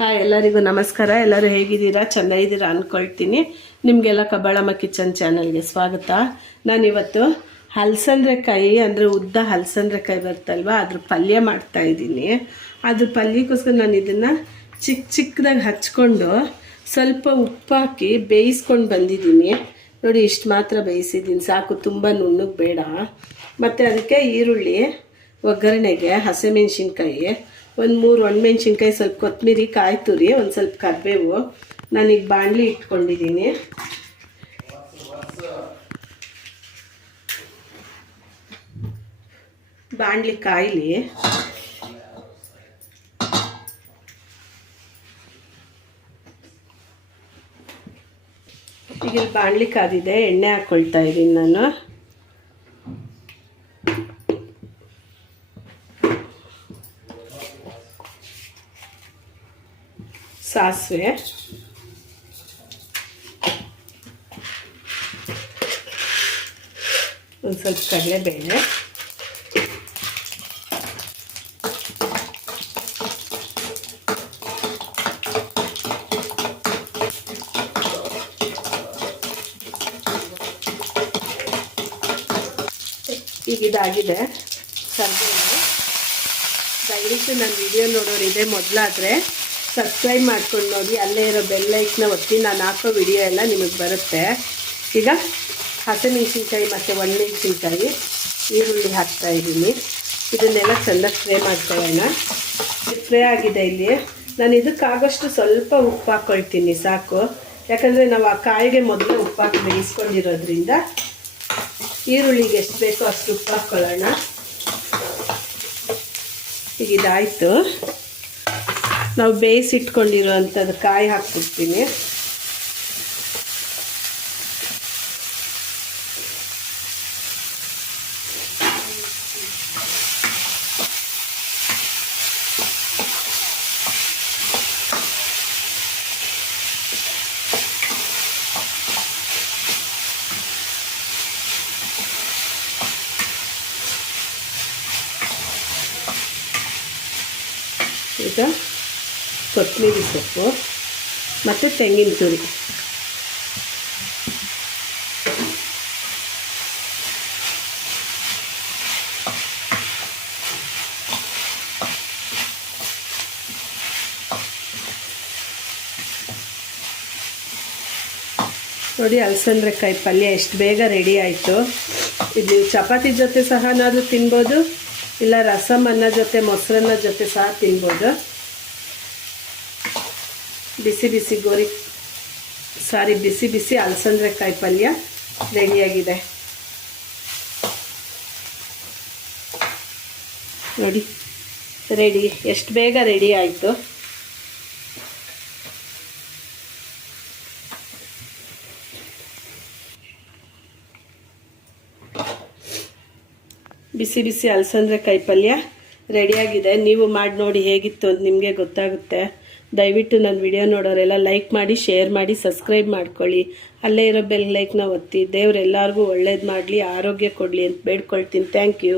Hi, ಎಲ್ಲರಿಗೂ ನಮಸ್ಕಾರ. ಎಲ್ಲರೂ ಹೇಗಿದ್ದೀರಾ? ಚೆನ್ನಾಗಿದ್ದೀರಾ ಅಂದ್ಕೊಳ್ತೀನಿ. ನಿಮಗೆಲ್ಲ ಕಬ್ಬಾಳಮ್ಮ ಕಿಚನ್ ಚಾನಲ್ಗೆ ಸ್ವಾಗತ. ನಾನಿವತ್ತು ಹಲಸಂದ್ರೆಕಾಯಿ ಅಂದರೆ ಉದ್ದ ಹಲಸಂದ್ರೆಕಾಯಿ ಬರ್ತಲ್ವ, ಅದ್ರ ಪಲ್ಯ ಮಾಡ್ತಾಯಿದ್ದೀನಿ. ಅದ್ರ ಪಲ್ಯಕ್ಕೋಸ್ಕರ ನಾನು ಇದನ್ನು ಚಿಕ್ಕದಾಗಿ ಹಚ್ಕೊಂಡು ಸ್ವಲ್ಪ ಉಪ್ಪಾಕಿ ಬೇಯಿಸ್ಕೊಂಡು ಬಂದಿದ್ದೀನಿ. ನೋಡಿ, ಇಷ್ಟು ಮಾತ್ರ ಬೇಯಿಸಿದ್ದೀನಿ, ಸಾಕು, ತುಂಬ ನುಣ್ಣಗೆ ಬೇಡ. ಮತ್ತು ಅದಕ್ಕೆ ಈರುಳ್ಳಿ ಒಗ್ಗರಣೆಗೆ, ಹಸಿಮೆಣ್ಸಿನ್ಕಾಯಿ, ಒಂದು 3 ಒಣಮೆಣ್ಸಿನ್ಕಾಯಿ, ಸ್ವಲ್ಪ ಕೊತ್ತಂಬರಿ, ಕಾಯಿ ತುರಿ, ಒಂದು ಸ್ವಲ್ಪ ಕರಿಬೇವು. ನಾನೀಗ ಬಾಣಲಿ ಇಟ್ಕೊಂಡಿದ್ದೀನಿ. ಬಾಣಲಿ ಕಾಯಿಲಿ. ಈಗ ಇಲ್ಲಿ ಬಾಣಲಿ ಕಾದಿದೆ, ಎಣ್ಣೆ ಹಾಕ್ಕೊಳ್ತಾ ಇದ್ದೀನಿ ನಾನು. ಸಾಸಿವೆ, ಒಂದು ಸ್ವಲ್ಪ ಕಡಲೆಬೇಳೆ, ಈಗ ಇದಾಗಿದೆ. ಕರಿಬೇವು. ದಯವಿಟ್ಟು ನನ್ನ ವಿಡಿಯೋ ನೋಡೋರು ಇದೆ ಮೊದಲಾದರೆ ಸಬ್ಸ್ಕ್ರೈಬ್ ಮಾಡ್ಕೊಂಡು ನೋಡಿ, ಅಲ್ಲೇ ಇರೋ ಬೆಲ್ ಐಕನ್ನ ಒತ್ತಿ, ನಾನು ಹಾಕೋ ವಿಡಿಯೋ ಎಲ್ಲ ನಿಮಗೆ ಬರುತ್ತೆ. ಈಗ ಹಸಿಮೆಣ್ಸಿನ್ಕಾಯಿ ಮತ್ತು ಒಣಮೆಣ್ಸಿನ್ಕಾಯಿ, ಈರುಳ್ಳಿ ಹಾಕ್ತಾಯಿದ್ದೀನಿ. ಇದನ್ನೆಲ್ಲ ಚೆಂದ ಫ್ರೈ ಮಾಡ್ಕೊಳ್ಳೋಣ. ಫ್ರೈ ಆಗಿದೆ. ಇಲ್ಲಿ ನಾನು ಇದಕ್ಕಾಗೋಷ್ಟು ಸ್ವಲ್ಪ ಉಪ್ಪು ಹಾಕ್ಕೊಳ್ತೀನಿ, ಸಾಕು. ಯಾಕಂದರೆ ನಾವು ಆ ಕಾಯಿಗೆ ಮೊದಲು ಉಪ್ಪು ಹಾಕಿ ಬೇಯಿಸ್ಕೊಂಡಿರೋದ್ರಿಂದ ಈರುಳ್ಳಿಗೆ ಎಷ್ಟು ಬೇಕೋ ಅಷ್ಟು ಉಪ್ಪು ಹಾಕ್ಕೊಳ್ಳೋಣ. ಈಗ ಇದಾಯಿತು. ನಾವು ಬೇಯಿಸಿಟ್ಕೊಂಡಿರೋ ಅಂಥದ್ದು ಕಾಯಿ ಹಾಕ್ಬಿಡ್ತೀನಿ. ಈಗ ಕೊತ್ತಂಬರಿ ಸೊಪ್ಪು ಮತ್ತು ತೆಂಗಿನ ತುರಿ, ನೋಡಿ ಹಲಸಂದ್ರೆಕಾಯಿ ಪಲ್ಯ ಎಷ್ಟು ಬೇಗ ರೆಡಿ ಆಯಿತು. ಇದು ಚಪಾತಿ ಜೊತೆ ಸಹನಾದರೂ ತಿನ್ಬೋದು, ಇಲ್ಲ ರಸಮ್ ಅನ್ನ ಜೊತೆ, ಮೊಸರನ್ನ ಜೊತೆ ಸಹ ತಿನ್ಬೋದು. ಬಿಸಿ ಬಿಸಿ ಹಲಸಂದ್ರೆಕಾಯಿ ಪಲ್ಯ ರೆಡಿಯಾಗಿದೆ. ನೋಡಿ, ರೆಡಿ, ಎಷ್ಟು ಬೇಗ ರೆಡಿ ಆಯಿತು. ಬಿಸಿ ಹಲಸಂದ್ರೆಕಾಯಿ ಪಲ್ಯ ರೆಡಿಯಾಗಿದೆ. ನೀವು ಮಾಡಿ ನೋಡಿ ಹೇಗಿತ್ತು ಅಂತ ನಿಮಗೆ ಗೊತ್ತಾಗುತ್ತೆ. ದಯವಿಟ್ಟು ನನ್ನ ವಿಡಿಯೋ ನೋಡೋರೆಲ್ಲ ಲೈಕ್ ಮಾಡಿ, ಶೇರ್ ಮಾಡಿ, ಸಬ್ಸ್ಕ್ರೈಬ್ ಮಾಡ್ಕೊಳ್ಳಿ. ಅಲ್ಲೇ ಇರೋ ಬೆಲ್ ಲೈಕ್ನ ಒತ್ತಿ. ದೇವರೆಲ್ಲರಿಗೂ ಒಳ್ಳೇದು ಮಾಡಲಿ, ಆರೋಗ್ಯ ಕೊಡಲಿ ಅಂತ ಬೇಡ್ಕೊಳ್ತೀನಿ. Thank you.